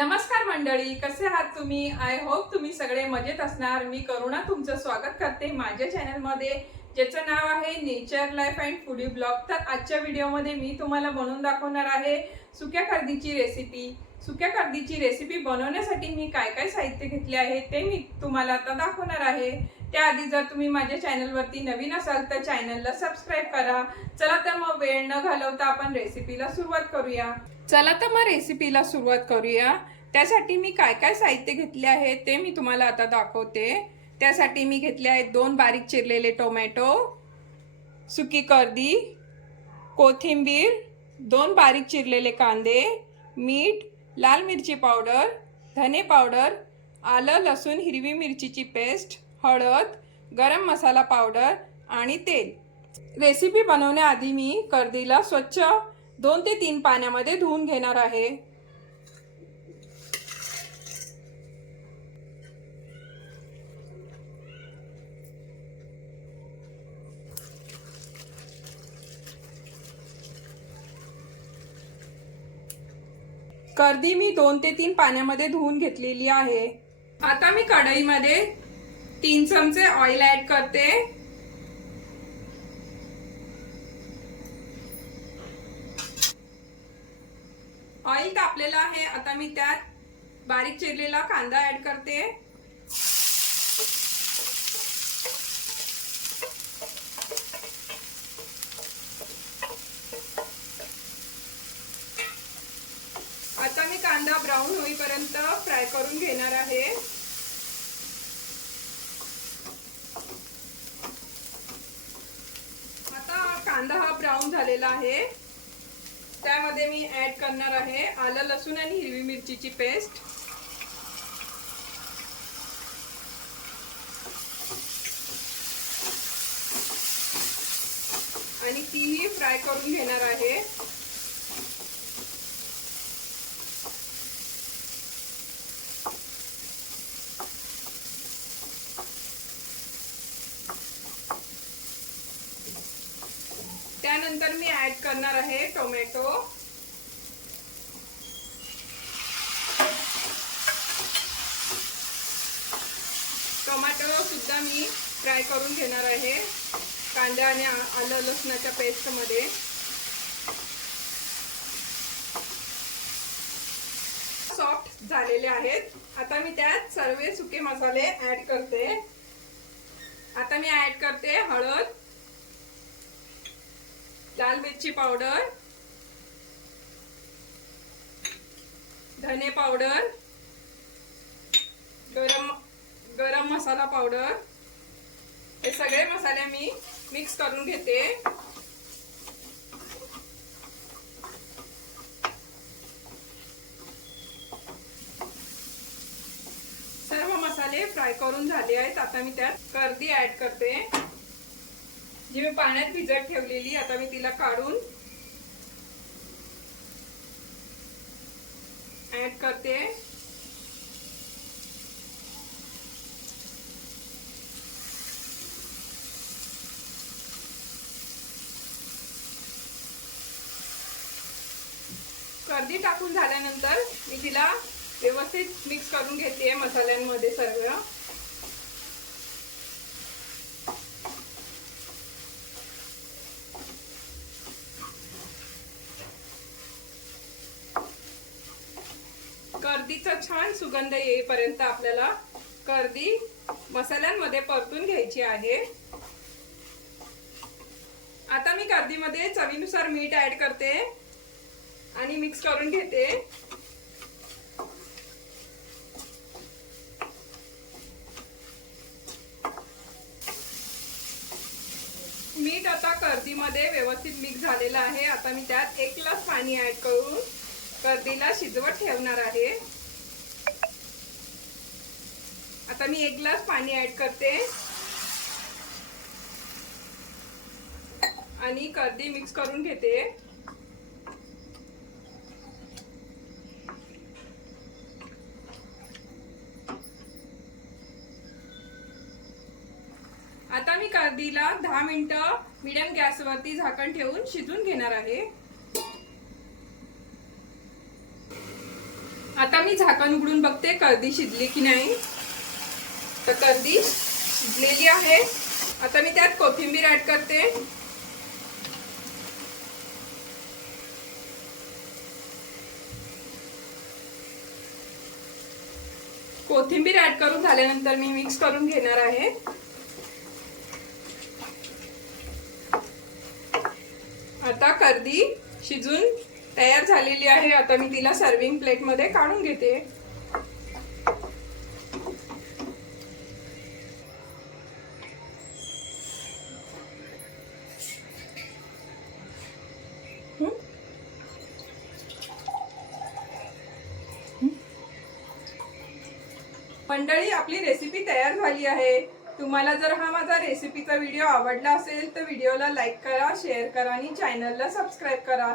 नमस्कार मंडळी, कसे आहात तुम्ही? आय होप तुम्ही सगळे मजेत असणार। मी करुणा तुमचं स्वागत करते माझ्या चॅनल मध्ये, ज्याचं नाव आहे nature life and foodie blog. तर आजच्या व्हिडिओमध्ये मी तुम्हाला बनवून दाखवणार आहे सुक्या कर्दीची रेसिपी। सुक्या कर्दीची रेसिपी बनवण्यासाठी मी काय काय साहित्य घेतले आहे ते मी तुम्हाला आता दाखवणार आहे। त्याआधी जर तुम्ही माझ्या चॅनलवरती नवीन असाल तर चॅनलला सबस्क्राइब करा। चला तर मग वेळ न घालवता आपण रेसिपीला सुरुवात करूया। चला तर मग रेसिपीला सुरुवात करूया। त्यासाठी मी काय काय साहित्य घेतले आहे ते मी तुम्हाला आता दाखवते। त्यासाठी मी घेतले आहेत 2 बारीक चिरलेले टोमॅटो, सुकी कर्दी, कोथिंबीर, 2 बारीक चिरलेले कांदे, मीठ, लाल मिरची पावडर, धने पावडर, आलं लसूण हिरवी मिरचीची पेस्ट, हळद, गरम मसाला पावडर आणि तेल। रेसिपी बनवण्याआधी मी कर्दीला स्वच्छ 2 ते 3 पाण्यामध्ये धुवून घेणार आहे। कर्दी मी 2 ते 3 पाण्यामध्ये धुवून घेतलेली आहे। आता मी कढईमध्ये 3 चमचे ऑइल ऍड करते। ऑइल तापलेला आहे। आता मी त्यात बारीक चिरलेला कांदा ऍड करते। आता मी कांदा ब्राऊन होईपर्यंत फ्राय करून घेणार आहे। आता कांदा हा ब्राऊन झालेला आहे। त्यामध्ये मी ऍड करणार आहे आलं लसूण आणि हिरवी मिरचीची पेस्ट। आणि तीही फ्राय करून घेणार आहे। त्यानंतर मी ऍड करणार आहे टोमॅटो। टोमॅटो सुद्धा मी फ्राय करून घेणार आहे कांदा आणि आलं लसणाच्या पेस्ट मध्ये। सॉफ्ट झालेले आहेत। आता मी त्यात सर्व सुके मसाले ऍड करते। आता मी ऍड करते हळद, लाल मिरची पावडर, धने पावडर, गरम मसाला पावडर। हे सगळे मसाले मी मिक्स करून घेते। सर्व मसाले फ्राय करून झाले आहेत। आता मी त्यात कर्दी ऍड करते, जी मी पाण्यात भिजत ठेवलेली। आता मी तिला काढून ऍड करते। कर्दी टाकून झाल्यानंतर मी तिला व्यवस्थित मिक्स करून घेते मसाल्यांमध्ये सर्व। कर्दीचा छान सुगंध येईपर्यंत आपल्याला कर्दी मसाल्यांमध्ये परतून घ्यायची आहे। आता मी कर्दीमध्ये चवीनुसार मीठ ऍड करते आणि मिक्स करून घेते। मीठ आता कर्दीमध्ये व्यवस्थित मिक्स झालेलं आहे। आता मी त्यात 1 ग्लास पाणी ऍड करून कर्दीला शिजवत ठेवणार आहे। आता मी 1 ग्लास पाणी ऍड करते आणि कर्दी मिक्स करून घेते। आता मी कर्दीला 10 मिनिटं मीडियम गॅसवरती झाकण ठेवून शिजवून घेणार आहे। आता मी झाकण उघडून बघते कर्दी शिजली की नाही. तर कर्दी शिजलेली आहे. आता मी त्यात कोथिंबीर ऍड करते. कोथिंबीर ऍड करून झाल्यानंतर मी मिक्स करून घेणार आहे. आता कर्दी शिजून तयार झालेली आहे. आता मी तिला सर्विंग प्लेट मध्ये काढून घेते. मंडळी, आपली रेसिपी तयार झाली आहे. तुम्हाला जर हा माझा रेसिपीचा व्हिडिओ आवडला असेल तर व्हिडिओला लाईक करा, शेअर करा आणि चॅनलला सबस्क्राईब करा.